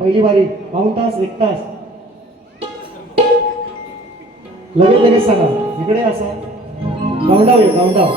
पहिली बारी 2 तास 1 तास लगेच सांगा इकडे असं काउंटाव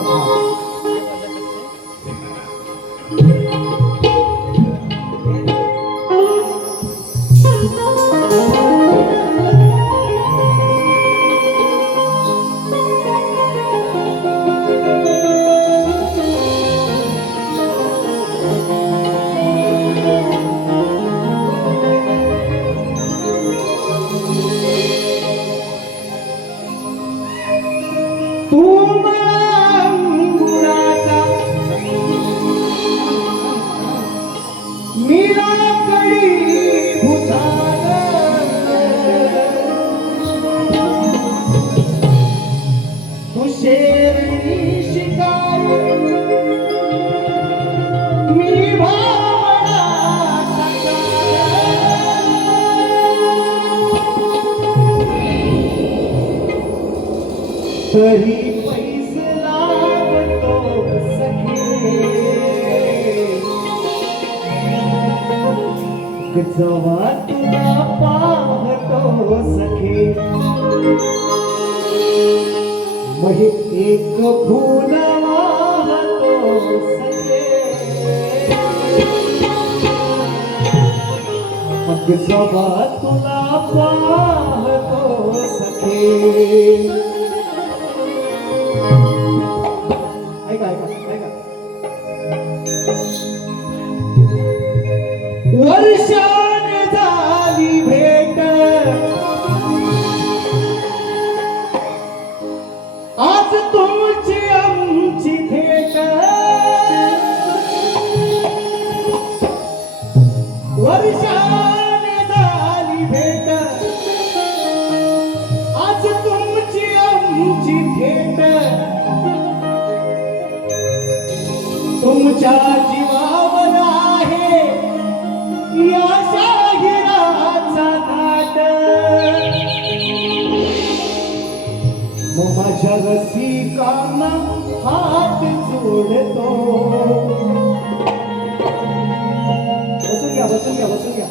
तरी पैसे लागतो सखे जेव्हा तुला पाहतो सखे मग एक फूल वाहतो सखे मग जेव्हा तुला पाहतो सखे वर्षाने झाली भेट तुमच्या जीवावर आहे या शाहिराचा थाट, मग माझ्या रसिकांना हात जोडतो. बसून घ्या बसून घ्या बसून घ्या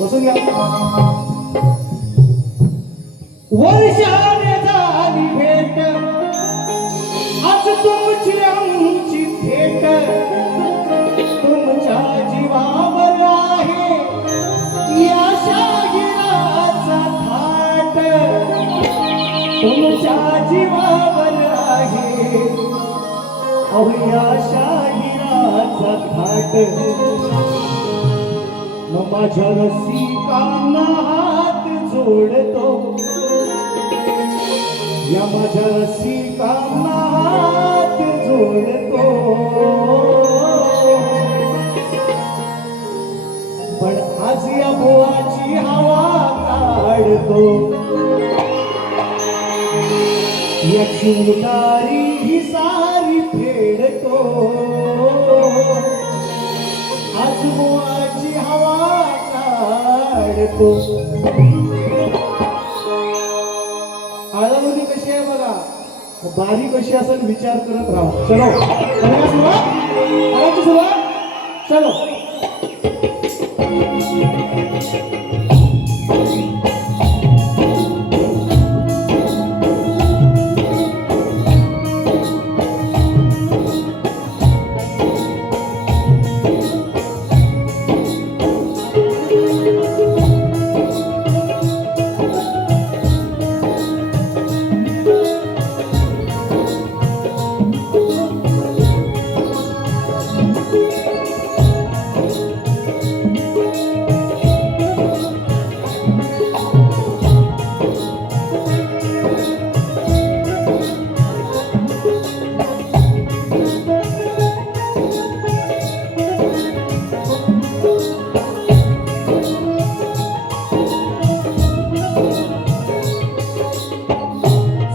बसून घ्या. वर्षाने झाली भेट आज तुमची आमची भेट, तुमच्या जीवावर आहे या शाहिराचा थाट, तुमच्या जीवावर आहे अहो या शाहिराचा थाट, मग माझ्या रसिकांना हात जोडतो, या माझ्या रसिकांना हात जोडतो. पण आज या बोळाची हवा काढतो, याची उतारी ही सारी फेडतो. आज बोळाची हवा काढतो. आळवणी कशी आहे बघा, बारी कशी असेल विचार करत राहा. चलो सुरुवात करायची, सुरुवात चलो.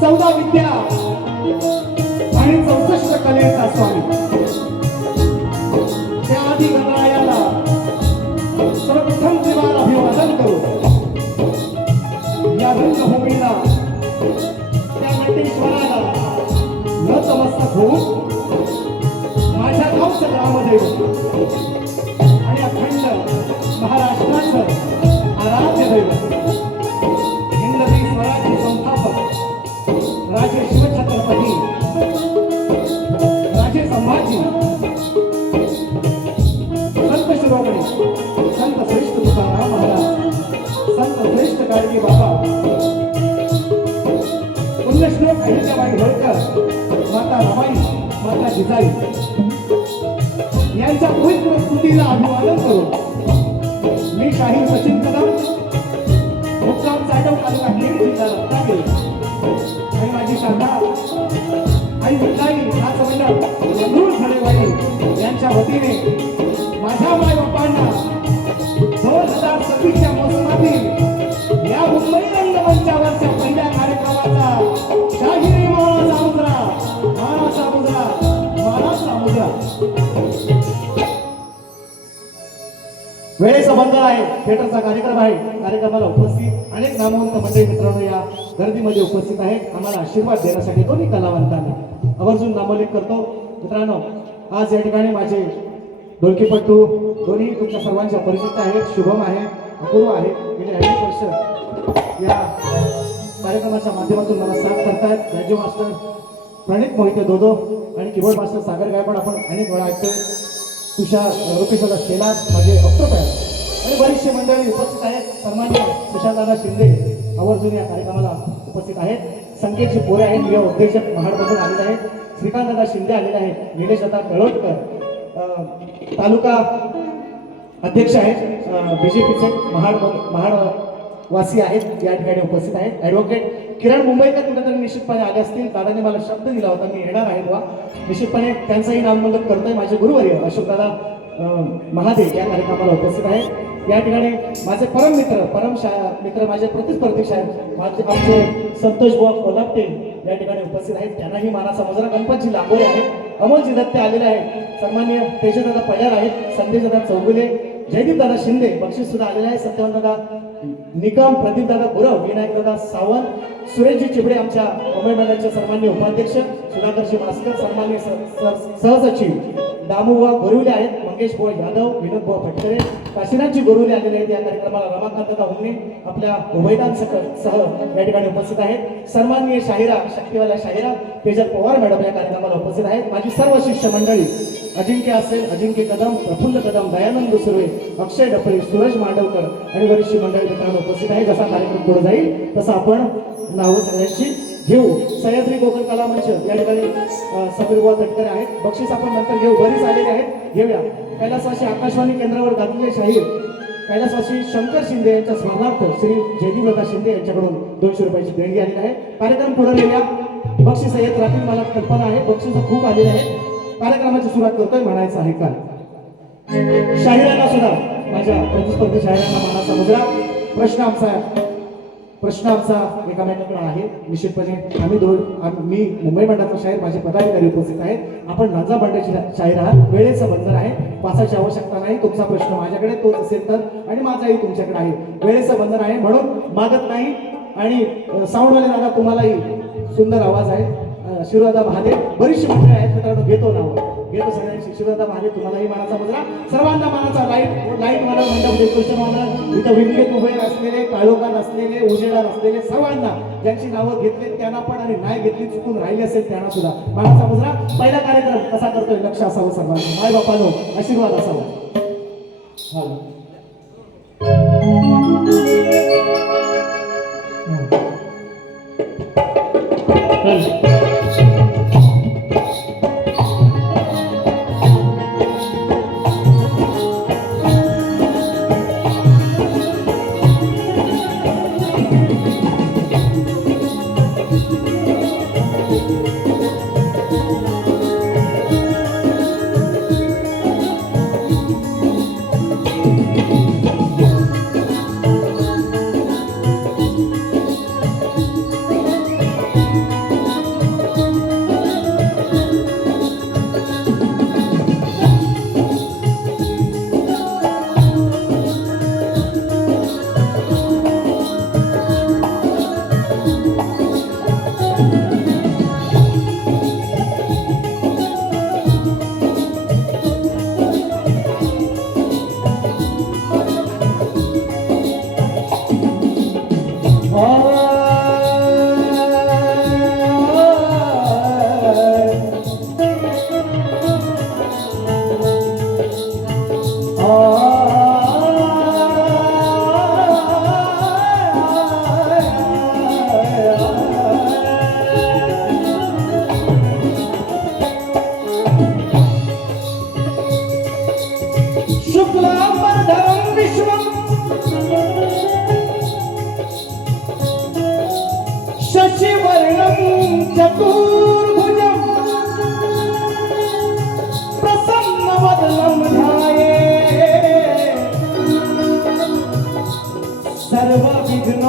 चौदा विद्या आणि 64 कलेचा स्वामी त्या आधी गणरायाला सर्वप्रथम त्रिवार अभिवादन करू. या रंगभूमीला त्या नटेश्वराला नतमस्तक होऊन माझ्या गावचं ग्रामदैव आणि अखंड महाराष्ट्राचं आराध्य दैवत हिंदवी स्वराज्य संस्थापक राजे शिवछत्रपती राजे संभाजी संत शिरोमणी संत श्रेष्ठ तुकाराम महाराज, संत श्रेष्ठ गाडगे बाबा, पुण्यश्लोक अहिल्याबाई होळकर, माता रमाई, माता जिजाई यांच्या पवित्र स्तुतीला अभिवादन करून मी शाहीर सचिन कदम, मुक्काम चाटव, तालुका खेड, जिल्हा रत्नागिरी आणि माझी शाखा आणि मिठाई नाच मंडळ मंजूर खडेवाडी यांच्या वतीने माझ्या माय बापांना 2026च्या मोसमातील या मुंबई रंगमंचावरच्या पहिल्या कार्यक्रमाचा शाहिरी मानाचा मुद्रा, मानाचा मुद्रा, मानाचा मुद्रा. वेळेचा बंधन आहे, थिएटरचा कार्यक्रम आहे. कार्यक्रमाला उपस्थित अनेक नामवंत मंडळी मित्रांनो या गर्दीमध्ये उपस्थित आहेत. आम्हाला आशीर्वाद देण्यासाठी दोन्ही कलावंतांना आवर्जून नामोल्लेख करतो. मित्रांनो, आज या ठिकाणी माझे ढोलकीपट्टू दोन्ही तुमच्या सर्वांच्या परिचित आहेत. शुभम आहे, अपूर्व आहे. गेले अनेक वर्ष या कार्यक्रमाच्या माध्यमातून मला साथ करतायत. राज्य मास्टर प्रणित मोहिते दोदो आणि कीबोर्ड मास्टर सागर गायकवाड आपण अनेक वेळा ऐकतोय. तुषार रुपेशला शेलार, माझे अप्रोपाय आणि बरीचशी मंडळी उपस्थित आहेत. सन्माननीय सुशांतदादा शिंदे आवर्जून या कार्यक्रमाला उपस्थित आहेत. संकेतची पोरे आहेत, युवा उद्योजक महाडमधून आलेले आहेत. श्रीकांतदादा शिंदे आलेले आहेत. निलेश दादा तळोटकर तालुका अध्यक्ष आहेत, बीजेपीचे महाड वासी आहेत, या ठिकाणी उपस्थित आहेत. ॲडव्होकेट किरण मुंबईकर कुठेतरी निश्चितपणे आले असतील. दादाने मला शब्द दिला होता मी येणार आहे बा, निश्चितपणे त्यांचाही नामोल्लेख करतोय. माझे गुरुवर्य अशोकदादा महादेव या कार्यक्रमाला उपस्थित आहेत. या ठिकाणी माझे परम मित्र माझे प्रतिस्पर्धी साहेब आमचे संतोष बुवा कोल्हापटे या ठिकाणी उपस्थित आहेत. त्यांनाही मानाचा मुजरा. गणपतजी लागोरे आहेत, अमोलजी दत्ते आलेले आहेत, सन्माननीय तेजदादा पडार आहेत, संदेशदादा चौगुले, जयदीपदादा शिंदे बक्षीस सुद्धा आलेले आहे, सत्यवंतदादा निकम, प्रदीपदादा गुरव, विनायकदादा सावंत, सुरेशजी चिबडे आमच्या मुंबई मंडळाचे सन्माननीय उपाध्यक्ष, सुधाकरजी मास्कर सहमान्य सहसचिव, दामुबुवा गोरुले आहेत, मंगेश बुवा यादव, विनोद बुवा भटकरे, काशीनाथजी गोरुले आलेले आहेत. या कार्यक्रमाला रमाकांतदा हुमणे आपल्या उभयदांसह या ठिकाणी उपस्थित आहेत. सन्माननीय शाहिरा, शक्तिवाला शाहिरा तेजल पवार मॅडम या कार्यक्रमाला उपस्थित आहेत. माझी सर्व शिष्य मंडळी, अजिंक्य असेल, अजिंक्य कदम, प्रफुल्ल कदम, दयानंद सुर्वे, अक्षय डपळे, सूरज मांडवकर आणि वरिष्ठ मंडळी मित्रांनो उपस्थित आहे. जसा कार्यक्रम पुढे जाईल तसं आपण नावं सगळ्यांची घेऊ. सह्याद्री कोकण कला मंच या ठिकाणी समीर बुवा तटकरे आहेत. बक्षीस आपण नंतर घेऊ, बरीच आलेले आहेत, घेऊया. कैलासवासी आकाशवाणी केंद्रावर गाजलेले शाहीर कैलासवासी शंकर शिंदे यांच्या स्मरणार्थ श्री जयदीपदादा शिंदे यांच्याकडून 200 रुपयाची देणगी आलेली आहे. कार्यक्रम पुढे नेल्या, बक्षीस येत राहतील, मला कल्पना आहे. बक्षीस खूप आलेले आहे. कार्यक्रमाची सुरुवात करतोय, म्हणायचं आहे का शाहिरांना सुद्धा, माझ्या प्रतिस्पर्धी शाहिरांना मानाचा मुजरा. प्रश्न आमचा एकामेकांकडे आहे. निश्चितपणे मी मुंबई मंडळाचा शाहीर, माझे पदाधिकारी उपस्थित आहेत. आपण नांजा मंडळाची शाहीर आहात, वेळेचं बंधन आहे, पासाची आवश्यकता नाही. तुमचा प्रश्न माझ्याकडे तोच असेल तर, आणि माझाही तुमच्याकडे आहे. वेळेचं बंधन आहे म्हणून मागत नाही. आणि साऊंडवाले दादा तुम्हालाही सुंदर आवाज आहे. शिवदादा महादेव, बरीचशी मंडळी आहेत मित्रांनो, घेतो सगळ्यांची. शिवदादा महादेव तुम्हालाही मानाचा मुजरा, सर्वांना मानाचा. लाईट वाला मंडप, डेकोरेशन वाला, इथं विंडीत उभे असलेले, काळोखात असलेले, उजेडात असलेले सर्वांना, ज्यांची नावं घेतली त्यांना पण, आणि नाही घेतली चुकून राहिली असेल त्यांना सुद्धा मानाचा मुजरा. पहिला कार्यक्रम कसा करतोय लक्ष असावं सर्वांना. माय बापानो आशीर्वाद असावा. चतुर्भुजं प्रसन्नवदनं ध्याये सर्वविघ्नोपशान्तये।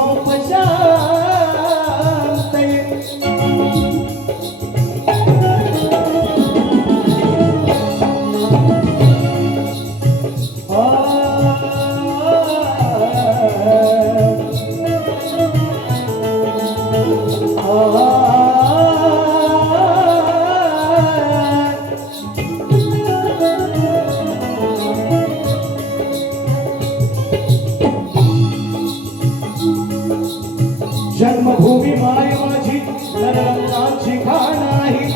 जन्मभूमी माय माझी नररत्नाची खाण आहे,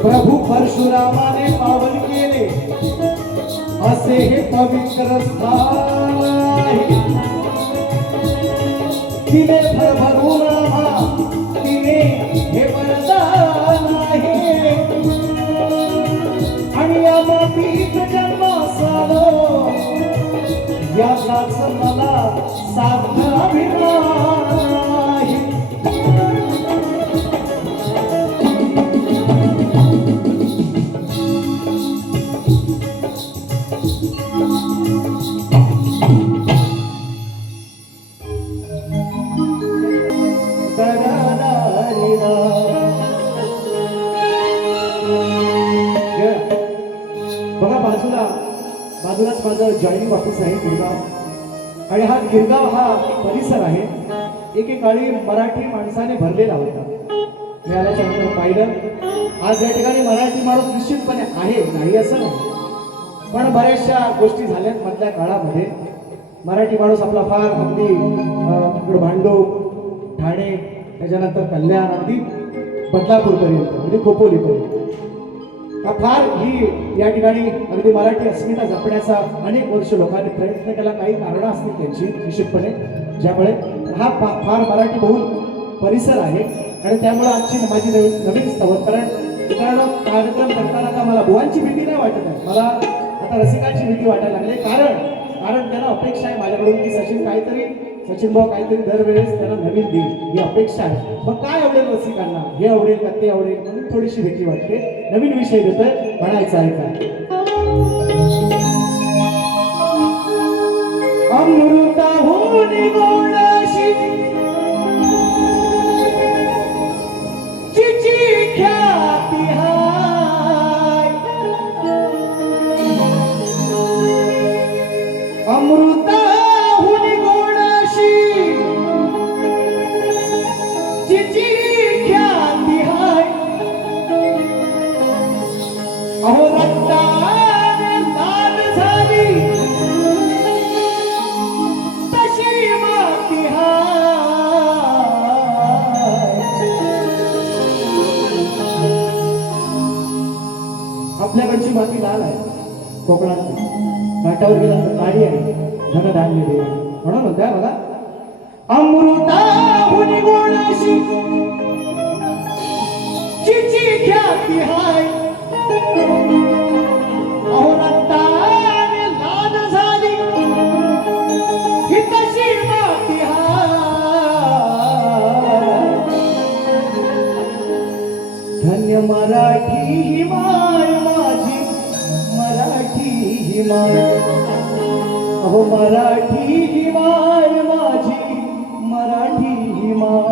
प्रभू परशुरामाने पावन केले असे हे पवित्र स्थान आहे। तिने भरभरून आम्हा तिने हे वरदान आहे, आणि या मातीत जन्म असावं याचाच मला सार्थ अभिमान आहे। बाजूलाच माझं जॉईनिंग ऑफिस आहे गिरगाव, आणि हा गिरगाव हा परिसर आहे एकेकाळी मराठी माणसाने भरलेला होता. मी आल्याच्या नंतर पाहिलं आज या ठिकाणी मराठी माणूस निश्चितपणे आहे, नाही असं नाही, पण बऱ्याचशा गोष्टी झाल्यात मधल्या काळामध्ये. मराठी माणूस आपला फार अगदी इकडं भांडूप, ठाणे, त्याच्यानंतर कल्याण, अगदी बदलापूरपर्यंत म्हणजे खोपोलीपर्यंत फार ही या ठिकाणी अगदी मराठी अस्मिता जपण्याचा अनेक वर्ष लोकांनी प्रयत्न केला. काही कारणं असतील त्यांची निश्चितपणे, ज्यामुळे हा फार मराठी बहुल परिसर आहे. आणि त्यामुळे आजची माझी नवीन स्तवन, कारण कार्यक्रम करताना आता मला बुवांची भीती नाही वाटत आहे, मला आता रसिकांची भीती वाटायला लागली. कारण त्यांना अपेक्षा आहे माझ्याकडून की सचिन भाऊ काहीतरी दरवेळेस त्यांना नवीन देईल ही अपेक्षा आहे. मग काय आवडेल रसिकांना, हे आवडेल का ते आवडेल, म्हणून थोडीशी भीती वाटते. नवीन विषय देतोय, म्हणायचं आहे का अमृताहून गोडाशी तिची ख्याती हाय, अमृताहून गोडाशी तिची ख्याती हाय, अहो रक्ताने लाल झाली तशी माती हाय. आपल्याकडची माती लाल आहे, कोकणातली घाटावर गेला तर काळी आहे, धन धान्य दे म्हणून म्हणताय मला अमृताहून गोडाशी तिची ख्याती हाय, अहो रक्ताने लाल झाली ही तशी माती हाय. धन्य मराठी ही माय माझी, मराठी ही माय, अहो मराठी ही माय माझी, मराठी ही माय.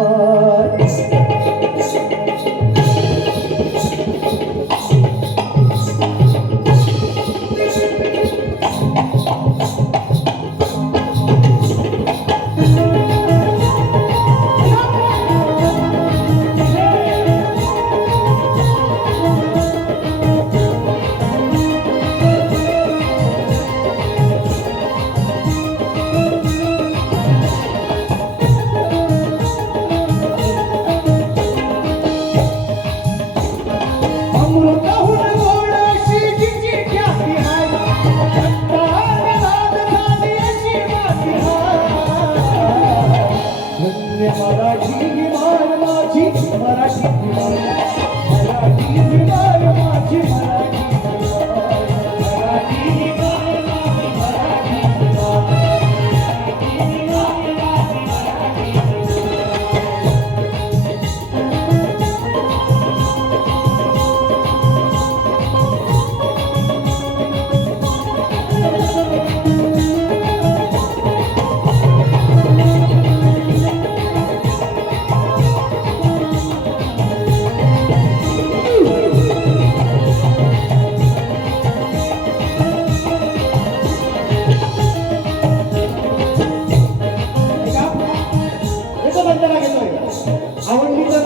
आवडली तर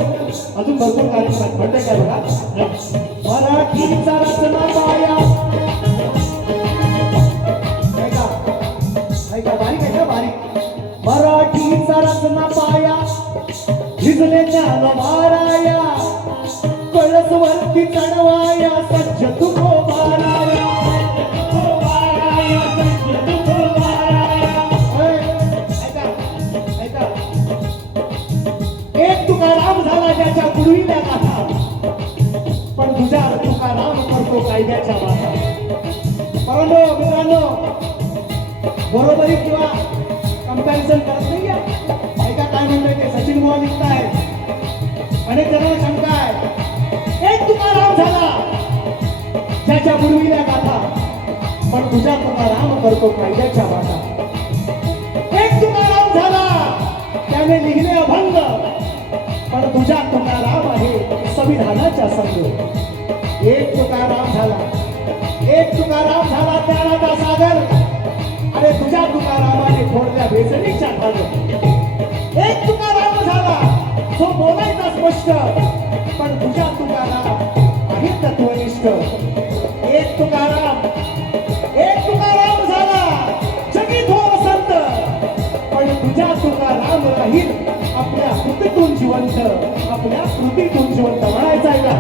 अजून भरपूर कार्यक्रम म्हणते काय बघा. मराठीचा रचना पाया ऐका बारीक आहे का बारीक. मराठीचा रचना पाया झिजले ज्ञान माराया, कळसवरती चढवाया सज्ज तुको माराया. एक तुकाराम झाला ज्याच्या गुरुविल्या गाथा, पण तुझ्या तुकाराम करतो कायद्याच्या वाटा. परंतु मित्रांनो बरोबरी किंवा कंपॅरिझन करत नाही. ऐका काय म्हणतोय ते सचिन भाऊ लिखताय. अनेक जणांना शंका आहे, एक तुकाराम झाला ज्याच्या गुरुविल्या गाथा, पण तुझ्या तुकाराम करतो कायद्याच्या वाटा. एक तुकाराम झाला त्याने लिहिले अभंग, पण तुझ्या तुकाराम आहे संविधानाच्या संग. एक तुकाराम झाला एक तुकाराम झाला ज्ञानाचा सागर आणि तुझ्या तुकारामाने फोडल्या भेसळीच्या धागर एक तुकाराम झाला जो बोलायचा स्पष्ट पण तुझ्या तुकाराम आहे तत्वनिष्ठ एक तुकाराम झाला जगी थोर संत पण तुझ्या तुकाराम राहील आपल्या कृतीतून जिवंत आपल्या कृतीतून जिवंत म्हणायचं आहे का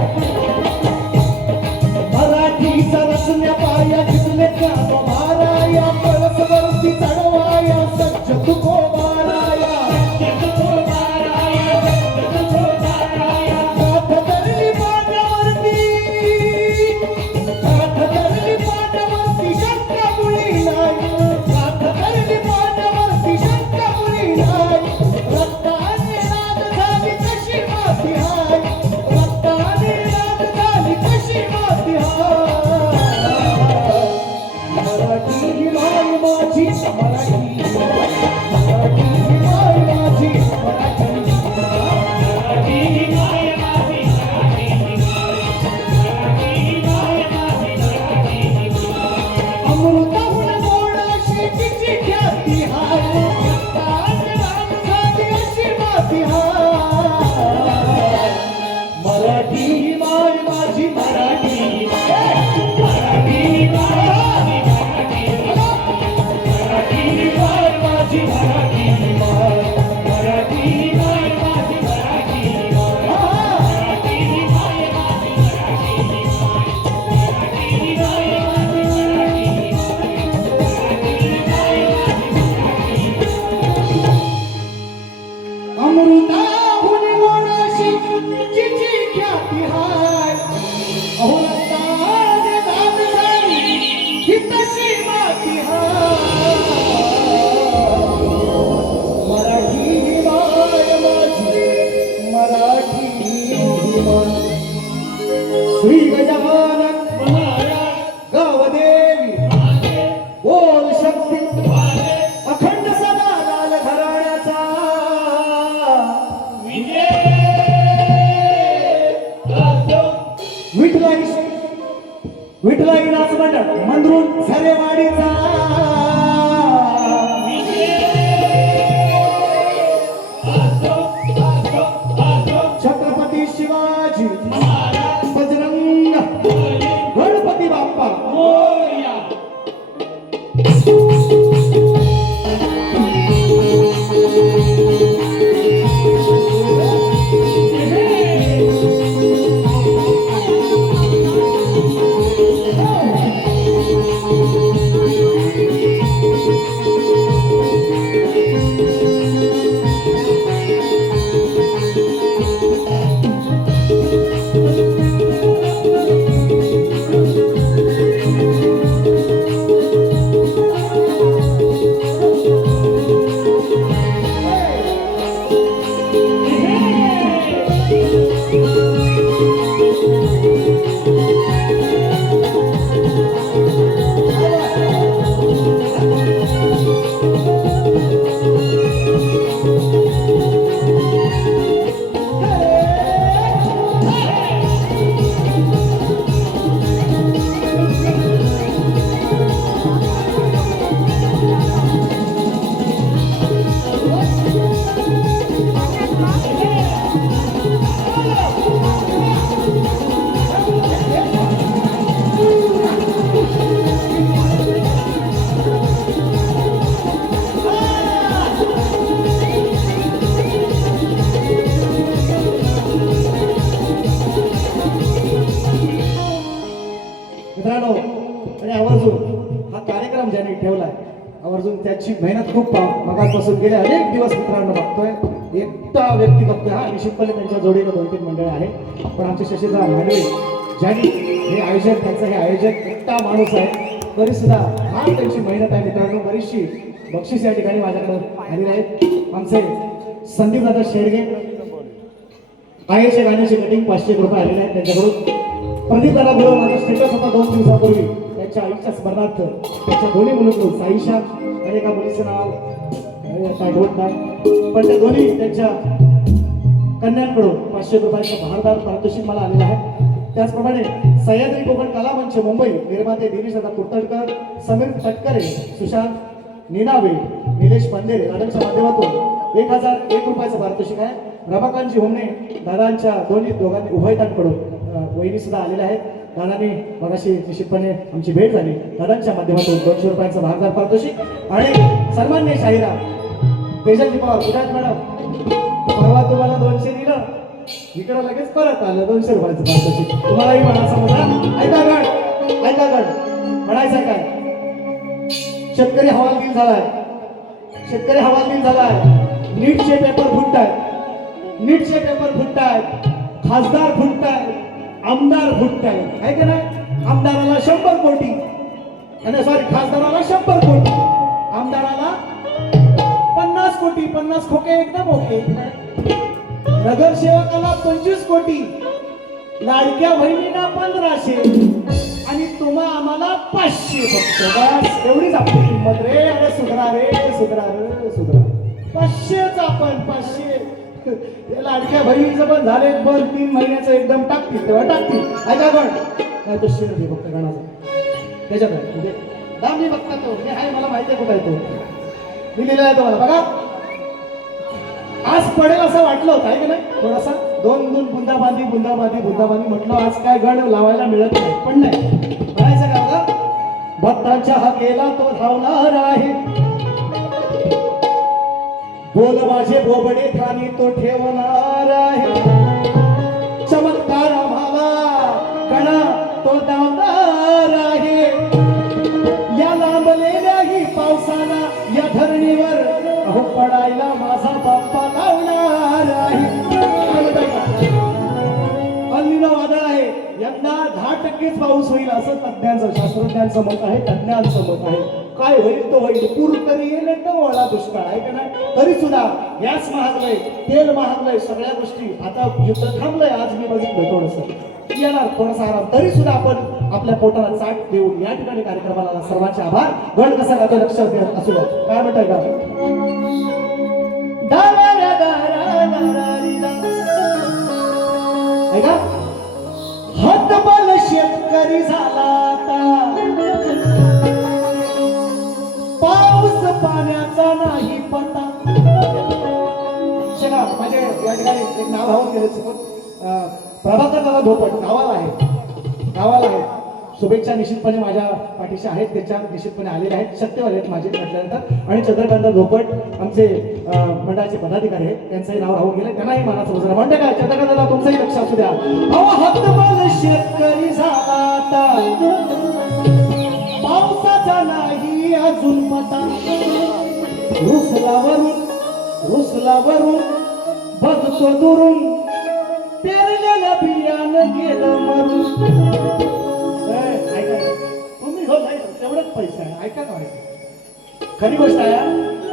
मराठीचा रचन्या पाया दिसले का माराया पळसवरती चढवाया सज्ज तुको माराया गाठ धरली पाण्यावरती शंका मुळी नाही गाठ धरली पाण्यावरती शंका मुळी नाही रक्ताने राग झाली कशी माती हाय रक्ताने राग झाली कशी माती हाय मराठी ही माय माझी मराठी ही माय माझी अमृताहून गोडाशी तिची ख्याती हाय रक्ताने राग झाली अशी माती हाय मराठी ही माय माझी मराठी अमृताहून गोडाशी तिची ख्याती हाय अहो रक्ताने राग झाली ही तशी माती हाय मराठी ही माय माझी मराठी ही माय श्री गजानन गावदेवी बोल शक्ती अखंड सदा लाल घराण्याचा विठलाई नाच मंडळ मंद्रून झरेवाडीचा छत्रपती शिवाजी बजरंग गणपती बाप्पा मित्रांनो आणि आवर्जून हा कार्यक्रम ज्यांनी ठेवलाय आवर्जून त्याची मेहनत खूप मगापासून गेले अनेक दिवस मित्रांनो बघतोय एकटा व्यक्ती बघतोय हा निश्चितपणे त्यांच्या जोडीला 2-3 मंडळ आहे पण आमचे शशीदा भांडवे ज्यांनी हे आयोजन त्यांचं हे आयोजक एकटा माणूस आहे तरी सुद्धा हा त्यांची मेहनत आहे मित्रांनो बरीचशी बक्षीस या ठिकाणी माझ्याकडे आलेली आहेत आमचे संदीप दादा शेडगे आईच्या गाण्याची कटिंग 500 रुपये आलेले आहेत त्यांच्याकडून प्रदीप दादा बरोबर माझा स्टेटस होता 2 दिवसापूर्वी त्यांच्या आईच्या स्मरणार्थ त्याच्या दोन्ही मुलं साईशा आणि एका मुलीचं नाव आठवत नाही पण त्या दोन्ही त्यांच्या कन्यांकडून 500 रुपयाचं भारदार पारितोषिक मला आलेलं आहे त्याचप्रमाणे सह्याद्री कोकण कला मंच मुंबई निर्माते दिनेश दादा कुर्तडकर, समीर तटकरे, सुशांत निनावे, निलेश पंधेरे दादांच्या माध्यमातून 1001 रुपयाचं पारितोषिक आहे. रमाकांतजी होमणे दादांच्या दोघांनी उभयतांकडून वहिनी सुद्धा आलेल्या आहेत. दादांनी मगाशी निश्चितपणे आमची भेट झाली. दादांच्या माध्यमातून 200 रुपयाचं भागदार पारितोषिक आणि सन्माननीय शाहिरा तेजलजी पवार. कुठे आहेत मॅडम? परवा तुम्हाला 200 दिलं, इकडं लगेच परत आलं 200 रुपयाचं पारितोषिक. तुम्हालाही म्हणायचं म्हणा. ऐका गड म्हणायचं काय? शेतकरी हवालदिल झालाय. नीटचे पेपर फुटतायत, खासदार फुटतायत, आमदार फुटतायत. आहे का नाही? आमदाराला 100 कोटी आणि खासदाराला 100 कोटी, आमदाराला 50 कोटी, 50 खोके एकदम ओके. नगरसेवकाला 25 कोटी, लाडक्या बहिणीला 1500 आणि तुम्हा आम्हाला 500 फक्त. बस एवढीच आपली किंमत रे. अरे सुधरा. 500च आपण 500. लाडक्या बहिणीचं पण झाले, पण 3 महिन्याचं एकदम टाकतील तेव्हा टाकतील. ऐका पण नाही तो शिर फक्त गणाचा त्याच्यात आहे. म्हणजे दाम मी बघता तो हे आहे, मला माहिती आहे कुठं आहे तो. मी लिहिलेला आहे तुम्हाला बघा. आज पडेल असं वाटलं होतं आहे की नाही? थोडासा दोन बुंदाबांदी म्हटलं आज काय गण लावायला मिळत नाही, पण नाही म्हणायचं का बघा. भक्तांच्या हाकेला तो धावणार आहे, बोल माझे बोबडे ठाणी तो ठेवणार आहे. चमत्कार आम्हाला कणा तो दावणार आहे. या लांबलेल्या ही पावसाला या धरणीवर अहो पडायला माझा बाप्पा लावणार आहे. अल्निनो वादळ आहे, यंदा 10% पाऊस होईल असं तज्ञांचं शास्त्रज्ञांचं मत आहे, तज्ञांचं मत आहे. काय होईल तो होईल. पूर तरी येईल तर ओळा दुष्काळ आहे का नाही? तरी सुद्धा गॅस महागलंय, तेल महागलंय, सगळ्या गोष्टी. आता युद्ध थांबलंय, आज मी बघितलं थोडंसं येणार थोडासा आराम. तरी सुद्धा आपण आपल्या पोटाला चाट देऊन या ठिकाणी कार्यक्रमाला सर्वांचे आभार. गण कसा गातो लक्षात घ्या असू द्या. काय म्हणताय का? ऐका, हतबल शेतकरी झाला आता, पाऊस पाण्याचा नाही पता. शेगा म्हणजे या ठिकाणी एक नाव राहून गेले. प्रभाकर दादा धोपट गावाला आहे. शुभेच्छा निश्चितपणे माझ्या पाठीशी आहेत, त्याच्या निश्चितपणे आलेले आहेत, सत्यवाले आहेत माझे म्हटल्यानंतर. आणि चंद्रकांत धोपट आमचे मंडळाचे पदाधिकारी आहेत, त्यांचंही नाव राहून गेले, त्यांनाही मानाचं वजन म्हणते काय. चंद्रकांत दादा तुमचंही लक्ष असू द्या. हतबल शेतकरी झाला आता, पावसाचा नाही अजून पता. रुसलावरून बघतो दुरून, पेरलेलं बियाणं गेलं मरून. तुम्ही हो नाही तेवढंच पैसा आहे. ऐका ना, खरी गोष्ट आहे.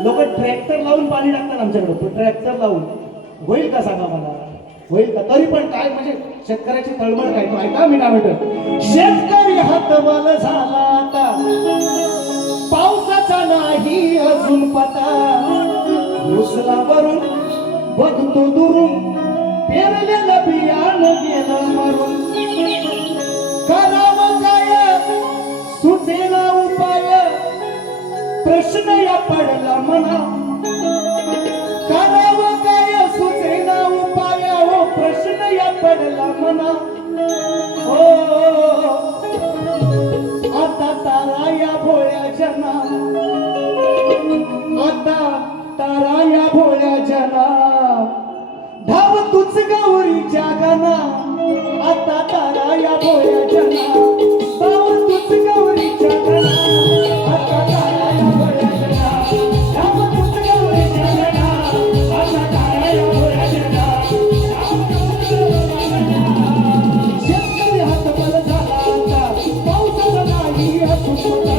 लोक ट्रॅक्टर लावून पाणी टाकतात आमच्याकडे. ट्रॅक्टर लावून होईल का सांगा मला? होईल का? तरी पण काय म्हणजे शेतकऱ्याची तळमळ काय तो ऐका. मी काय म्हणतो, शेतकरी हतबल झाला आता, पावसाचा नाही अजून पता. रुसलावरून बघतो दुरून, पेरलेलं बियाणं गेलं मरून. करावं काय सुचेना उपाय, प्रश्न या पडला मना. करावं काय सुचेना उपाय, हो प्रश्न या पडला मना. हो आता तारा या भोळ्या जना, धाव तुझ गौरीच्या गाना. आता तारा या भोळ्या जना, धाव तुझ गौरीच्या गाना. आता तारा या भोळ्या जना, धाव तुझ गौरीच्या गाना. आता तारा या भोळ्या जना, शेतकरी हतबल झाला आता, पावसाचा नाही अजून पता.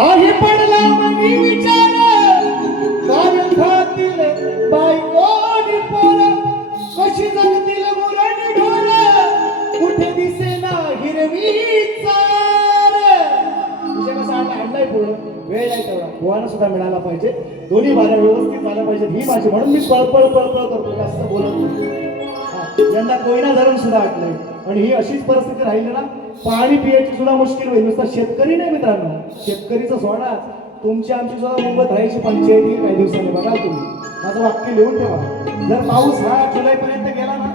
आहे पडला मनी विचार गावठातील बायकोनी पोर कशी जगतील मुरण ढोर कुठे दिसेना हिरवी चार म्हणजे कसं आणलाय पूर्ण वेळ नाही तेवढा पोहायला सुद्धा मिळाला पाहिजे दोन्ही बाऱ्या व्यवस्थित झाल्या पाहिजे ही माझी म्हणून मी पळपळ करतो जास्त बोलत नाही यंदा कोयना धरण सुद्धा आटलंय आणि ही अशीच परिस्थिती राहिली ना पाणी पियाची सुद्धा मुश्किल होईल नुसता शेतकरी नाही मित्रांनो शेतकरीचं सोडा तुमची आमची सुद्धा मुंबईत राहायची पंचायत येईल काही दिवसांनी बघा तुम्ही माझं वाक्य लिहून ठेवा जर पाऊस हा जुलैपर्यंत गेला ना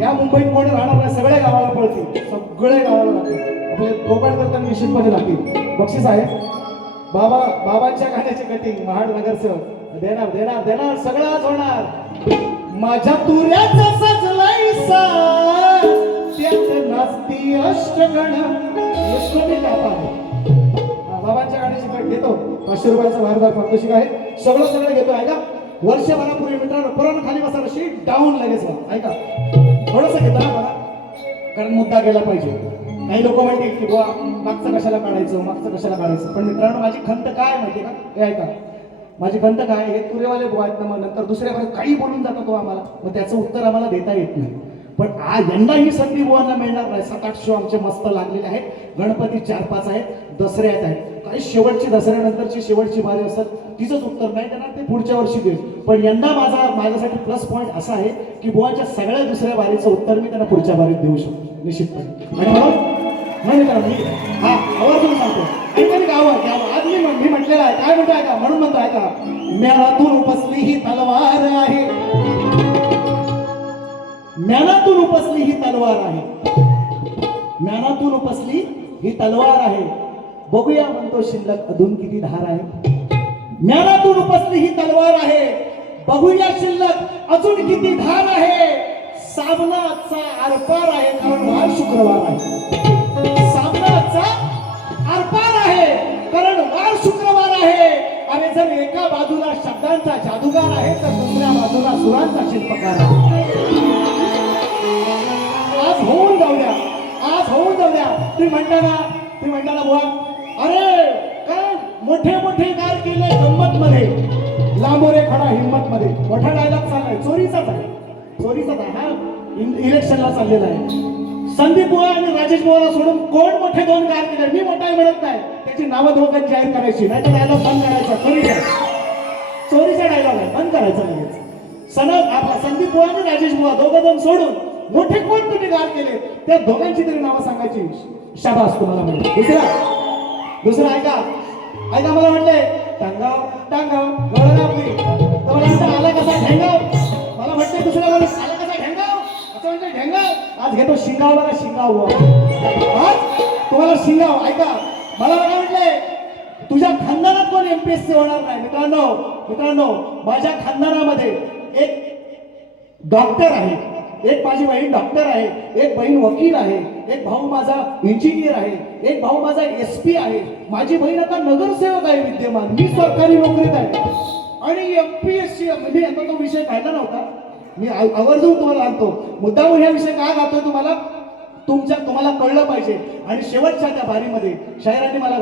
या मुंबईत कोणी राहणार नाही सगळ्या गावाला पळतील सगळे गावाला लागतील आपले कोकण करताना निश्चितपणे लागतील बक्षीस आहे बाबांच्या गाण्याची कटिंग महाड नगरसेवक देणार सगळं होणार माझ्या तुऱ्याचा सजलाय त्यात नाचती अष्टगण बाबांच्या गाण्याची कट घेतो 500 रुपयाचा भारदार पारितोषिक आहे सगळं घेतो ऐका वर्षभरापूर्वी मित्रांनो पुराण खाली बसा शीट डाऊन लगेच ऐका थोडंसं घेतो ना बघा कारण मुद्दा गेला पाहिजे काही लोक म्हणतील की बुवा मागचं कशाला काढायचं पण मित्रांनो माझी खंत काय माहिती का हे ऐका माझी खंत काय हे तुरेवाले बुवा आहेत ना मग नंतर दुसऱ्याकडे काही बोलून जातो तो आम्हाला मग त्याचं उत्तर आम्हाला देता येत नाही पण यंदा ही संधी बुवांना मिळणार नाही 7-8 शो आमचे मस्त लागलेले आहेत गणपती 4-5 आहेत दसऱ्यात आहेत काही शेवटची दसऱ्यानंतरची शेवटची बारी असेल तिचंच उत्तर नाही देणार ते पुढच्या वर्षी देईल पण यंदा माझ्यासाठी प्लस पॉईंट असा आहे की बुवाच्या सगळ्या दुसऱ्या बारीचं उत्तर मी त्यांना पुढच्या बारीत देऊ शकतो निश्चितपणे आणि म्हणून हा आवर्जून सांगतो ऐका गावं आज मी म्हटलेलं आहे काय म्हणतो ऐका म्हणून म्हणतो ऐका म्यानातून उपसली ही तलवार आहे म्यानातून उपसली ही तलवार आहे बघूया म्हणतो शिल्लक अजून किती धार आहे म्यानातून उपसली ही तलवार आहे बघूया शिल्लक अजून किती धार आहे साबणाचा आरपार आहे कारण वार शुक्रवार आहे साबणाचा आरपार आहे कारण वार शुक्रवार आहे आणि जर एका बाजूला शब्दांचा जादूगार आहे तर दुसऱ्या बाजूला सुरांचा शिल्पकार आहे आज होऊन जाऊ द्या तुम्ही म्हणता ना बुवा अरे काय मोठे गार केले गंमत मध्ये लांबोरे खडा हिंमत मध्ये मोठा डायलॉग चाललाय चोरीचाच आहे हा इलेक्शनला चाललेला आहे संदीप बुवा आणि राजेश बुवाला सोडून कोण मोठे 2 गार केले मी मोठा म्हणत नाही त्याची नावं दोघं जाहीर करायची नाही तर डायलॉग बंद करायचा चोरीचा डायलॉग आहे बंद करायचा लगेच आपला संदीप बुवा आणि राजेश बुवा दोघं सोडून मोठे कोण तुम्ही गार केले त्या दोघांची तरी नावं सांगायची शाबास तुम्हाला मिळेल दुसरं ऐका मला म्हटले टांगाव गळगावली आला कसा ढेंगाव मला म्हटले दुसऱ्या आला कसा ढेंगाव असं म्हणते ढेंगाव आज घेतो शिंगाव आज तुम्हाला शिंगाव ऐका मला म्हटले तुझ्या खानदानात कोण एमपीएससी होणार नाही मित्रांनो माझ्या खानदानामध्ये एक डॉक्टर आहे एक माझी बहीण डॉक्टर आहे एक बहीण वकील आहे एक भाऊ माझा इंजिनियर आहे एक भाऊ माझा SP आहे माझी बहीण आता नगरसेवक आहे विद्यमान मी सरकारी नोकरीत आहे आणि MPSC म्हणजे आता तो विषय काढला नव्हता मी आवर्जून तुम्हाला आणतो मुद्दामून हा विषय का गातोय तुम्हाला कळलं पाहिजे आणि शेवटच्या त्या बारीमध्ये शायरांनी मला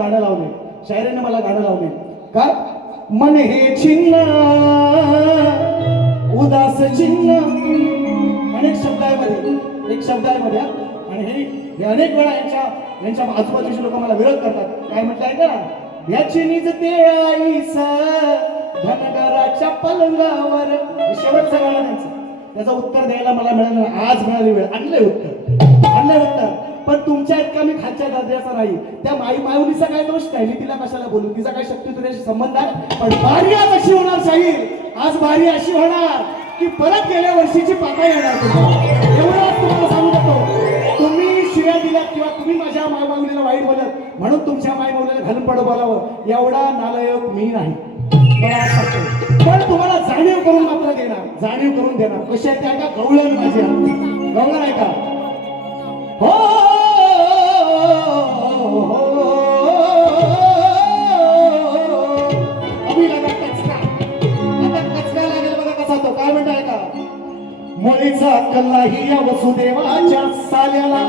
गाणं लावले का मन हे चिन्ह उदास चिन्ह अनेक शब्द आहे मध्ये आणि हे अनेक वेळा यांच्या आजूबाजूचे लोक मला विरोध करतात काय म्हटलंय का याची निज ते आईस धनगराच्या पलंगावर शेवटचं गाणं त्याचं उत्तर द्यायला मला मिळालं आज मिळाली वेळ आणलंय उत्तर पण तुमच्या इतका मी खालच्या दर्जाचा नाही त्या माऊलीचा काय दोष नाही मी तिला कशाला बोलू तिचा काय शक्ती तुझ्याशी संबंध आहे पण बारी आज अशी होणार शाहीर आज बारी अशी होणार की परत गेल्या वर्षीची पाता येणार एवढंच तुम्हाला सांगू शकतो तुम्ही शिव्या दिल्यात किंवा तुम्ही माझ्या मायमाऊलीला वाईट बोलत म्हणून तुमच्या मायमाऊलीला घालून पड बोलावं एवढा नालायक मी नाही पण तुम्हाला जाणीव करून मात्र देणार कशी आहे त्या का गवळण माझी गवळण आहे का हो काय म्हणताय का मुळीचा कल्लाही या वसुदेवाच्या साल्याला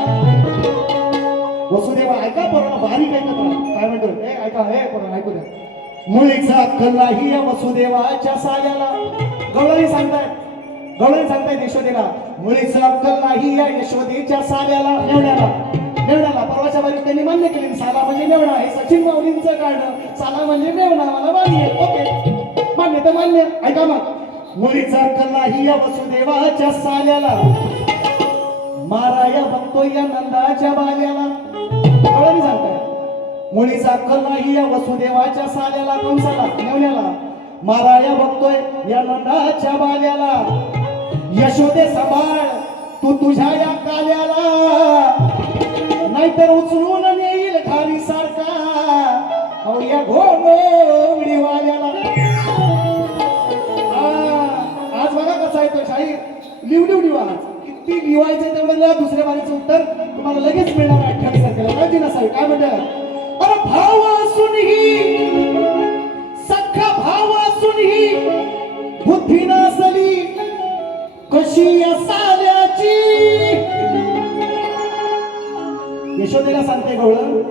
वसुदेवा ऐका बरोबर बारीक ऐकत काय म्हणतो ऐका ऐका हे पण ऐकू द्या. मुळीचा अक्कल नाही या वसुदेवाच्या साल्याला. गवळणी सांगतायत यशोदेला, मुळीचा अक्कल नाही या यशोदेच्या साल्याला. मेवण्याला परवाच्या बारीत त्यांनी मान्य केले, साला म्हणजे मेवणा. हे सचिन माऊलींचं गाणं, साला म्हणजे मेवणा, मला मान्य. ओके, मान्य तर मान्य. ऐका मग, मुळीचा अक्कल नाही या वसुदेवाच्या साल्याला, माराया बघतोय या नंदाच्या बाल्याला. गवळणी सांगतायत, मुळीचा अक्कल नाही या वसुदेवाच्या साल्याला. कंसाला, मेवण्याला, माराया बघतोय या नंदाच्या बाल्याला. यशोदे सांभाळ तू तुझ्या या काल्याला, नाहीतर उचलून नेईल खाली सारखा अहो या घोंगडीवाल्याला. आज बघा कसा आहे तो शाहीर, लिवलिव आज किती लिवायचं तेवढं दुसऱ्या बारीचं उत्तर तुम्हाला लगेच मिळणार. 28 तारखेला काळजी नसावी. काय म्हणतात, अरे भाव असूनही, सख्खा भाव असूनही बुद्धी नसली कशी साल्याची. यशोदेला सांगते गवळण,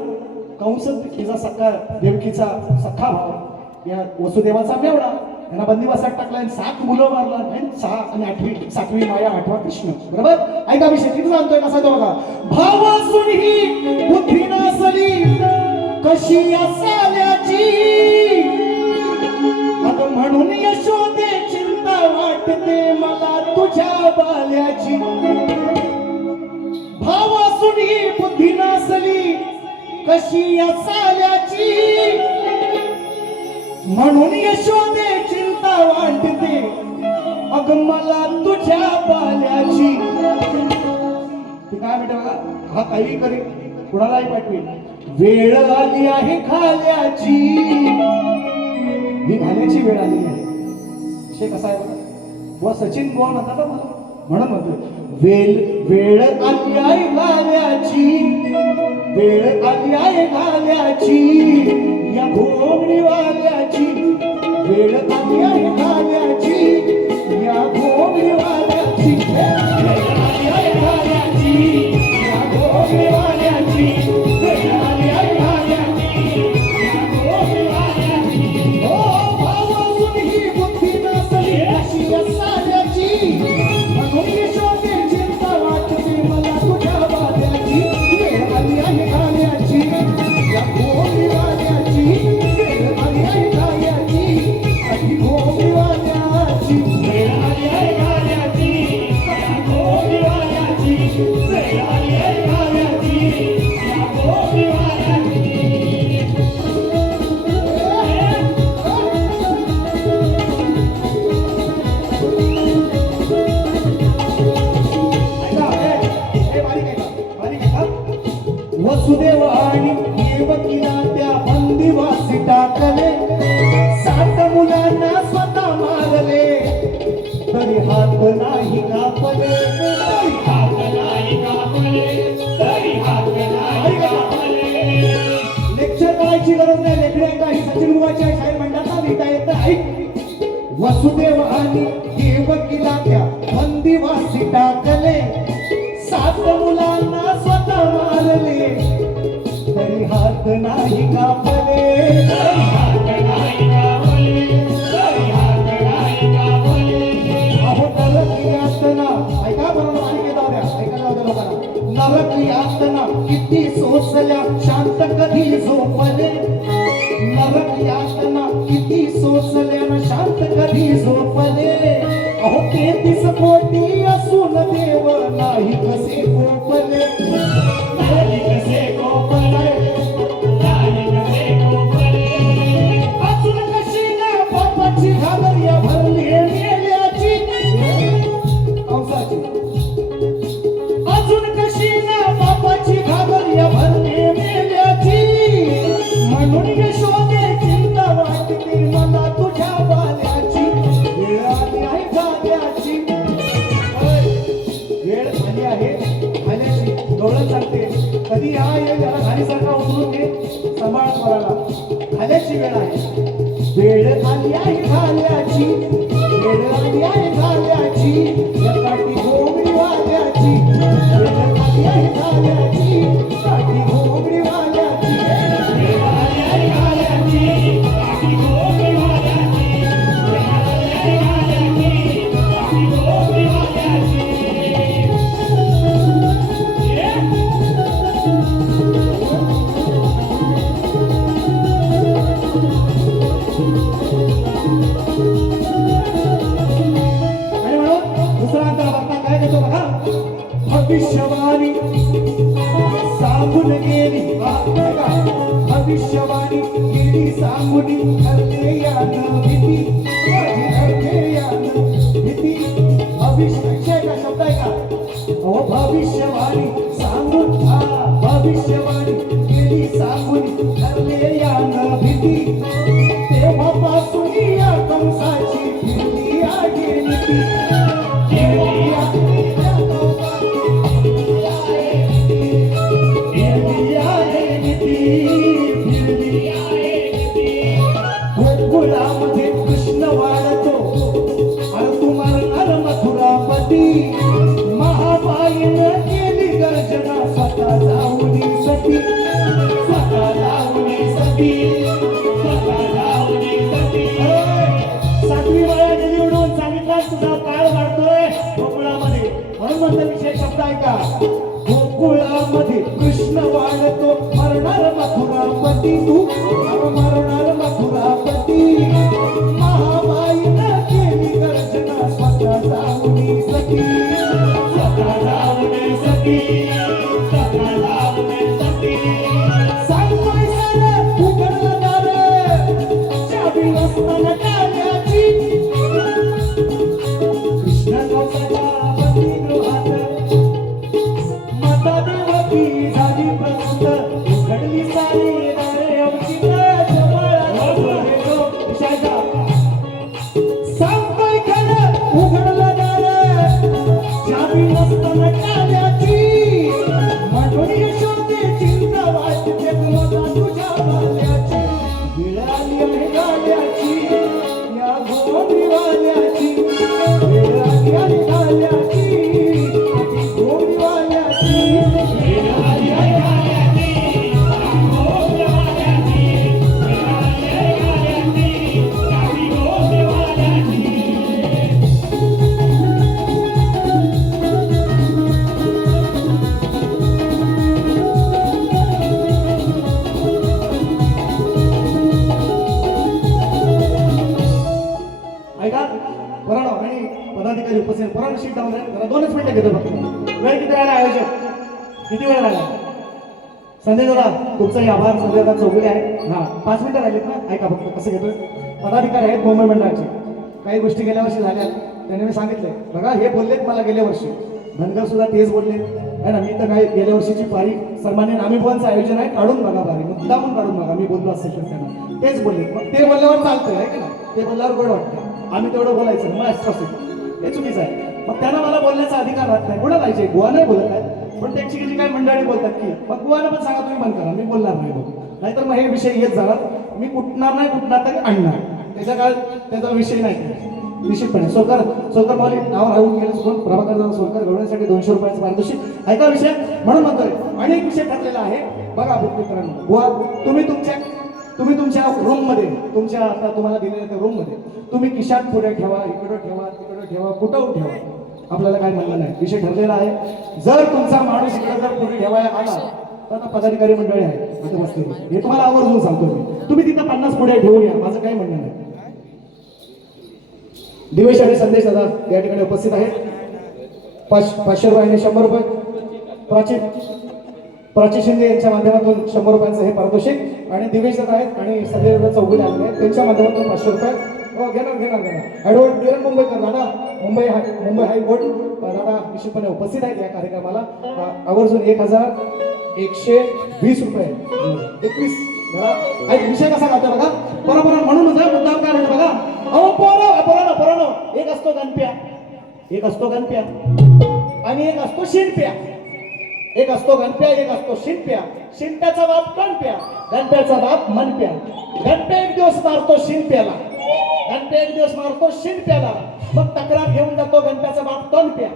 कंस तिचा सख्खा, देवकीचा सख्खा भाव या वसुदेवाचा मेवणा, यांना बंदिवासात टाकला आणि 7 मुलं मारला. 6 आणि 8वी, 7वी माया, 8वा कृष्ण. बरोबर, ऐका विषय तिथे सांगतोय कसा तो बघा. भाव असूनही बुद्धी नसली कशी साल्याची, अगं म्हणून यशोदे चिंता वाटते मला तुझ्या बाल्याची. भाव असूनही बुद्धी नसली कशी साल्याची, म्हणून यशोदे चिंता वाटते अगं मला तुझ्या बाल्याची. ते काय म्हणते बघा, हा काही करेल कुणालाही पाठवेल. वेळ आली आहे खाल्याची, ही घाल्याची वेळ आली आहे. विषय कसा आहे बघा, बुवा सचिन बुवा म्हणतात ना मला, म्हणून म्हणतोय वेळ आली आहे घाल्याची, वेळ आली आहे घाल्याची या घोंगडीवाल्याची. वेळ आली आहे घाल्याची या घोंगडीवाल्याची. वेळ आली आहे घाल्याची या घोंगडीवाल्याची. वेळ आली आहे घाल्याची या घोंगडीवाल्याची. हो भाव असूनही बुद्धी नसली अशी साल्याची, म्हणून यशोदे चिंता वाटते मला तुझ्या बाल्याची. वेळ आली आहे घाल्याची या घोंगडीवाल्याची. वेळ आली आहे घाल्याची अशी घोंगडीवाल्याची. वेळ आली आहे घाल्याची या घोंगडीवाल्याची. वेळ आली आहे घाल्याची या घोंगडीवाल्याची. वसुदेव आणि देवकीला त्या बंदिवासी टाकले, 7 मुलांना स्वतः मारले, तरी हात नाही कापले. लेक्चर करायची गरज नाही, लेखड्या काही सचिन बुवाच्या शाहीर मंडळाचा लिहिता येत नाही. वसुदेव आणि देवकीला त्या बंदिवासी टाकले, 7 मुलांना स्वतः मारले, तरी हात नाही कापले. अहो नरक यातना, ऐका बरोबर मालिकेत जाऊ द्या, ऐका जाऊ द्या लोकांना. नरक यातना किती सोसल्या शांत कधी झोपले. नरक यातना किती सोसल्या शांत कधी झोपले. अहो 33 कोटी असून देव नाही कसे कोपले. नाही कसे कोपले, नाही कसे कोपले. अजून कशी ना बापाची घागरिया भरली मेल्याची, कंसाची. अजून कशी ना बापाची घागरिया भरली मेल्याची, म्हणून यशोदे चिंता वाटते मला तुझ्या बाल्याची. वेळ आली आहे घाल्याची, वेळ आली आहे घाल्याची. डोळ्यात सांगते कधी या याला घालीसारखा उचलून घे, सांभाळ स्वराला. घाल्याची वेळ आहे. वेळ आली आहे घाल्याची, वेळ आली आहे घाल्याची या काठी घोंगडीवाल्याची. वेळ आली आहे घाल्याची, काठी घोंगडीवाल्याची. वेळ आली आहे घाल्याची. भविष्यवाणी केली सांगुनी हरते यान भीती माझी हरते यान भीती भविष्य का शब्द आहे का ओ भविष्यवाणी सांगून भविष्यवाणी केली सांगून हरले यान भीती तेव्हापासून या कंसाची फिरली आहे नीती फिरली आहे गोकुळामध्ये कृष्ण वाढतो अरे तुम्हाला मथुरापती महाबाईनं केली गर्जना स्वतः जाऊनी सती स्वतः जाऊनी सती स्वतः जाऊनी सती सातवी वेळा गेली म्हणून सांगितलं तुझा काळ वाढतोय गोकुळामध्ये म्हणून म्हणतो विशेष शब्द आहे का गोकुळामध्ये कृष्ण वाढतो मरणार मथुरापती तू मरणार मथुरापती महाबाईनं केली गर्जना स्वतः जाऊनी सती स्वतः जाऊनी सती स्वतः जाऊनी सती सांगतोय सारं उघडलं दार चावी नसताना काल्याची कृष्ण कंसाच्या पतिगृहात माता देवकी झाली प्रसन्न उघडली सारी दारे आमची सांगतोय खरं उघडलं दार चावी नसताना काल्याची म्हणून यशोदे चिंता वाटते तुला तुझ्या वाल्याची वेळ आली आहे गाल्याची या गोडीवाल्याची वेळ आली आहे गाल्याची गोडीवाल्याची वेळ आली आहे गाल्याची गोडीवाल्याची वेळ आली आहे गाल्याची गोडीवाल्याची ऐका पुराण आणि पदाधिकारी उपस्थित पुराण शीट डाऊन आहे जरा 2च मिनिटं घेतो फक्त वेळ किती राहिला आयोजक किती वेळ राहिला संजय दादा तुमचाही आभार संजय दादा चौगुले आहे हा 5 मिनिटं राहिलेत ना ऐका फक्त कसं घेतोय पदाधिकारी आहेत मुंबई मंडळाचे काही गोष्टी गेल्या वर्षी झाल्या त्याने मी सांगितलंय बघा हे बोललेत मला गेल्या वर्षी धनगर सुद्धा तेच बोलले आहे ना मी तर काय गेल्या वर्षीची पारी सन्मान्य नामी भुवनचं आयोजन आहे काढून बघा पारी मुद्दामून काढून बघा मी बोललो असेल तर त्यांना तेच बोलले मग ते बोलल्यावर चालतंय आहे की ना ते बोलल्यावर गोड वाटतं आम्ही तेवढं बोलायचं मला एक्स्ट्रा हे चुकीचं आहे मग त्यांना मला बोलण्याचा अधिकार राहत नाही कुठं पाहिजे गोवा नाही बोलत आहे पण त्यांची जी काही मंडळी बोलतात की मग गोवाला पण सांगा तुम्ही बंद करा मी बोलणार नाही नाहीतर मग हे विषय येत जाणार मी कुठणार नाही कुठणार तरी आणणार त्याच्या काळ त्याचा विषय नाही निश्चितपणे सोलकर माऊली नाव राहून गेलं सोडून प्रभाकर सोलकर घडवण्यासाठी 200 रुपयाचं पारितोषिक ऐका विषय म्हणून म्हणतोय अनेक विषय ठरलेला आहे बघा मित्रांनो गोवा तुम्ही तुमच्या रूम मध्ये तुमच्या आता तुम्हाला दिलेल्या त्या रूम मध्ये तुम्ही खिशात पुढे ठेवा इकडं ठेवा तिकडं ठेवा कुठं ठेवा आपल्याला काय म्हणणं नाही विषय ठरलेला आहे जर तुमचा माणूस इकडे जर पुढे ठेवायला आला तर आता पदाधिकारी मंडळी आहे इथे बसलेली हे तुम्हाला आवर्जून सांगतो मी तुम्ही तिथं 50 पुढे ठेवून या माझं काही म्हणणं नाही दिवेश आणि संदेश दादा या ठिकाणी उपस्थित आहेत 500 रुपये आणि 100 रुपये प्राची शिंदे यांच्या माध्यमातून 100 रुपयांचं हे पारितोषिक आणि दिवेश दादा आहेत आणि संदेश दादा चौगुले आलेले आहेत त्यांच्या माध्यमातून 500 रुपये हो घेणार ॲडव्होकेट किरण मुंबईकर दादा मुंबई हायकोर्ट दादा निश्चितपणे उपस्थित आहेत या कार्यक्रमाला आवर्जून 1120 रुपये 21 विषय कसा घालतो बघा बरोबर म्हणून मुद्दाम काय म्हणतो बघा अहो पोरानो एक असतो गणप्या आणि एक असतो शिंप्या एक असतो गणप्या एक असतो शिंप्या शिंप्याचा बाप गणप्या गणप्याचा बाप मनप्या गणप्या एक दिवस मारतो शिंप्याला मग तक्रार घेऊन जातो गणप्याचा बाप तोंडप्या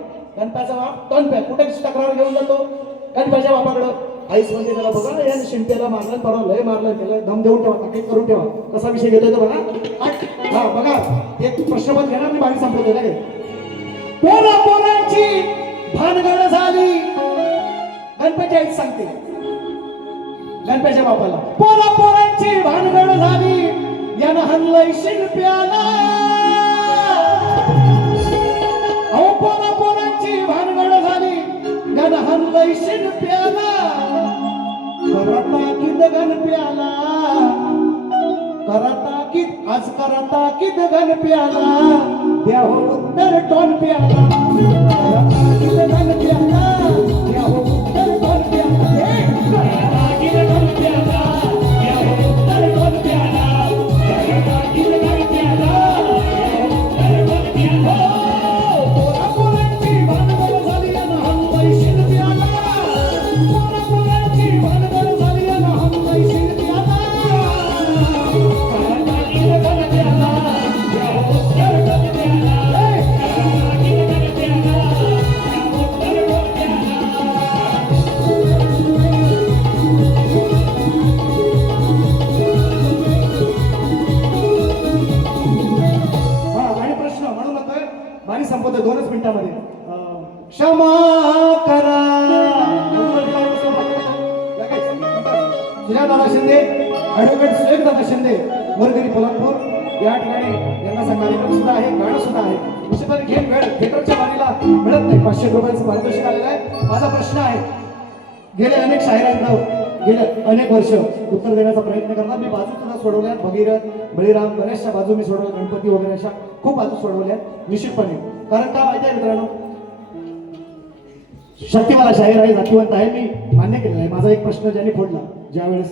कुठे तक्रार घेऊन जातो गणप्याच्या बापाकडं आईस म्हणजे त्याला बघा या शिंप्याला मारलं परवा लय मारलं त्याला दम देऊन ठेवा तकीत करून ठेवा कसा विषय घेतोय तो बघा हा बघा एक प्रश्नपत्र घेणार मी बाकी संपवतो लगेच पोरांची भानगड झाली गणपती आई सांगते गणपतीच्या बापाला पोरांची भानगड झाली यानं हल्लय शिंप्याला अहो पोरांची भानगड झाली यानं हल्लय शिंप्याला गणप्याला करता कित आज करता कित घन प्याला द्या हो उत्तर टोन प्याला करता कित घन प्याला द्या हो उत्तर टोन प्याला करता कित घन प्याला द्या हो उत्तर टोन प्याला करता कित घन प्याला द्या हो उत्तर टोन प्याला पोरा पोरांची भानगड झाली ना हम पैशील प्याला पोरा पोरांची भानगड झाली ना हम पैशील प्याला आणि संपवतोय 2च मिनिटांमध्ये क्षमा करा सुजादादा शिंदे ॲडव्होकेट सुरेशदादा शिंदे मोरगिरी पोलादपूर या ठिकाणी यांना कार्यक्रम सुद्धा आहे गाणं सुद्धा आहे निश्चितपणे घेऊन वेळ थिएटरच्या बाजूला मिळत नाही 500 रुपयांचं पारितोषिक आलेलं आहे माझा प्रश्न आहे गेले अनेक शाहिरांकडे गेले अनेक वर्ष उत्तर देण्याचा प्रयत्न करणार मी बाजू सुद्धा सोडवल्या भगीरथ बळीराम बऱ्याचशा बाजू मी सोडवल्या गणपती वगैरे अशा खूप बाजू सोडवल्या निश्चितपणे कारण का माहिती आहे मित्रांनो शक्तिमाला शाहीर आहे जातीवंत आहे मी मान्य केलेला आहे माझा एक प्रश्न ज्यांनी फोडला ज्यावेळेस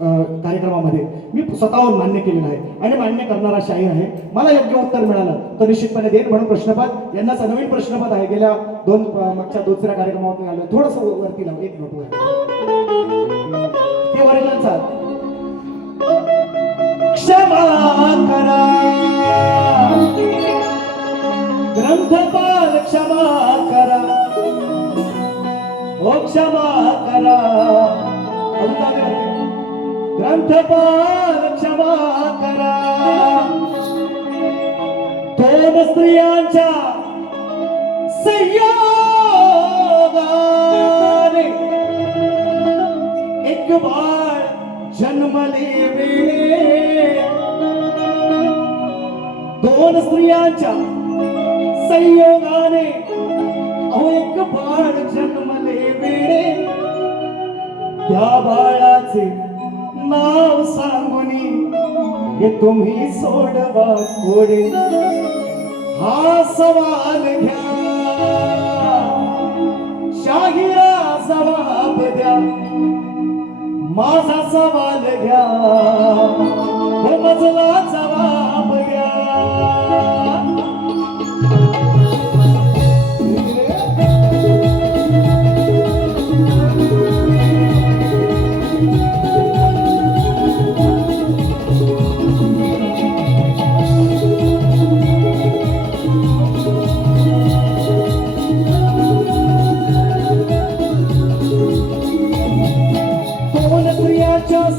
कार्यक्रमामध्ये मी स्वतःहून मान्य केलेला आहे आणि मान्य करणारा शाहीर आहे मला योग्य उत्तर मिळालं तर निश्चितपणे देत म्हणून प्रश्नपद यांनाच नवीन प्रश्नपद आहे गेल्या मागच्या दुसऱ्या कार्यक्रमावर आलो थोडस वरती लाव एक नोट वर ते ओरिजिनलचा क्षमा करा ग्रंथपाल क्षमा करा ओ क्षमा करा ग्रंथपाल क्षमा करा 2 स्त्रियांच्या संयोगाने एक बाळ जन्मले वेळे 2 स्त्रियांच्या संयोगाने एक बाळ जन्मले वेळे त्या बाळाचे नाव सांगुनी हे तुम्ही सोडवा कोडे हा सवाल घ्या शाहिरा जबाब द्या माझा सवाल घ्या हो मजला जबाब द्या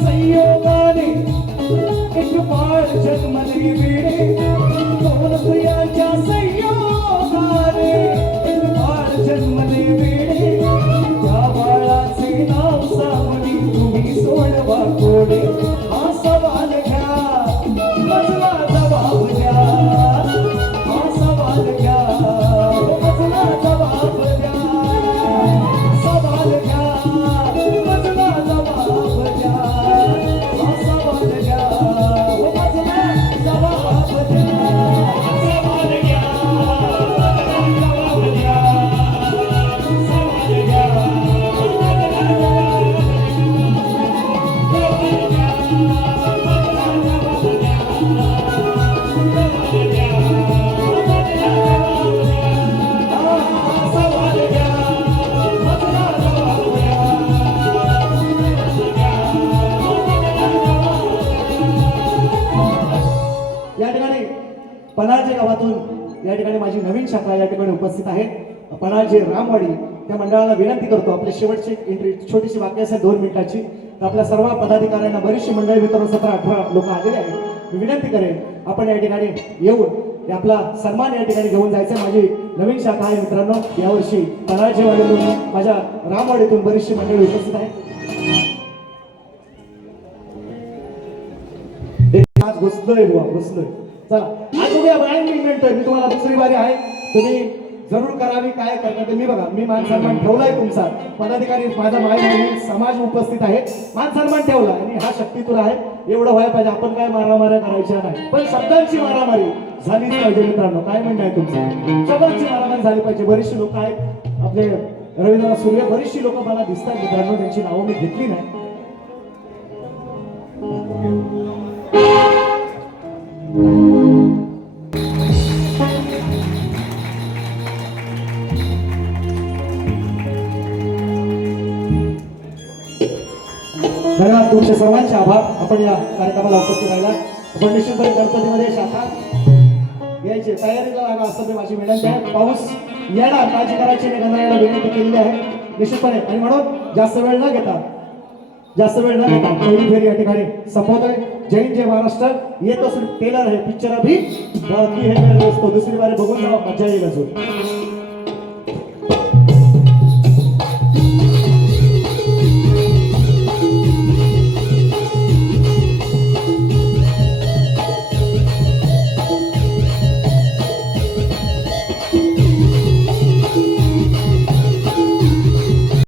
संयोगाने एक बाळ जन्मले वेळे 2 स्त्रियांच्या संयोगाने एक बाळ जन्मले वेळे त्या बाळाचे नाव सांगून तुम्ही सोडवा कोडे हा सवाल घ्या मजला जबाब द्या हा सवाल घ्या मजला जबाब द्या सवाल घ्या मजला जबाब द्या पणाळजे गावातून या ठिकाणी माझी नवीन शाखा या ठिकाणी उपस्थित आहे पणाळजे रामवाडी त्या मंडळाला विनंती करतो आपली शेवटची एंट्री छोटीशी वाक्य असेल 2 मिनिटाची तर आपल्या सर्व पदाधिकाऱ्यांना बरीचशी मंडळी मित्रांनो 17-18 लोक आलेले आहेत मी विनंती करेन आपण या ठिकाणी येऊन आपला सन्मान या ठिकाणी घेऊन जायचं माझी नवीन शाखा आहे मित्रांनो यावर्षी पणाळजे वाडीतून माझ्या रामवाडीतून बरीचशी मंडळी उपस्थित आहेत आज घुसलोय चला आज उद्या मी म्हणतोय मी तुम्हाला दुसरी बारी आहे तुम्ही जरूर करावी काय करणार ते मी बघा मी मान सन्मान ठेवलाय तुमचा पदाधिकारी माझा माय समाज उपस्थित आहे मान सन्मान ठेवला आणि हा शक्तीतून आहे एवढं व्हायला पाहिजे. आपण काय मारामाऱ्या करायच्या नाही, पण शब्दांची मारामारी झालीच पाहिजे मित्रांनो. काय म्हणणं आहे तुमचं? शब्दांची मारामारी झाली पाहिजे. बरीचशी लोक आहेत आपले रवींद्रनाथ सुर्वे, बरीचशी लोक मला दिसतात मित्रांनो, त्यांची नावं मी घेतली नाही. धन्यवाद, तुमचे सर्वांचे आभार. आपण या कार्यक्रमाला उपस्थित राहिला. आपण निश्चितपणे गणपतीमध्ये शाखा यायची तयारीला लागा असं ते माझी विनंती आहे. पाऊस येणार, काळजी करायची नाही, गणरायाला विनंती केलेली आहे निश्चितपणे. आणि म्हणून जास्त वेळ न घेता पहिली फेरी या ठिकाणी संपवतोय. जय हिंद, जय महाराष्ट्र. येतो टेलर आहे पिक्चर अभी बाकी हे असतो. दुसरी बारी बघून जावा, मजा येईल अजून.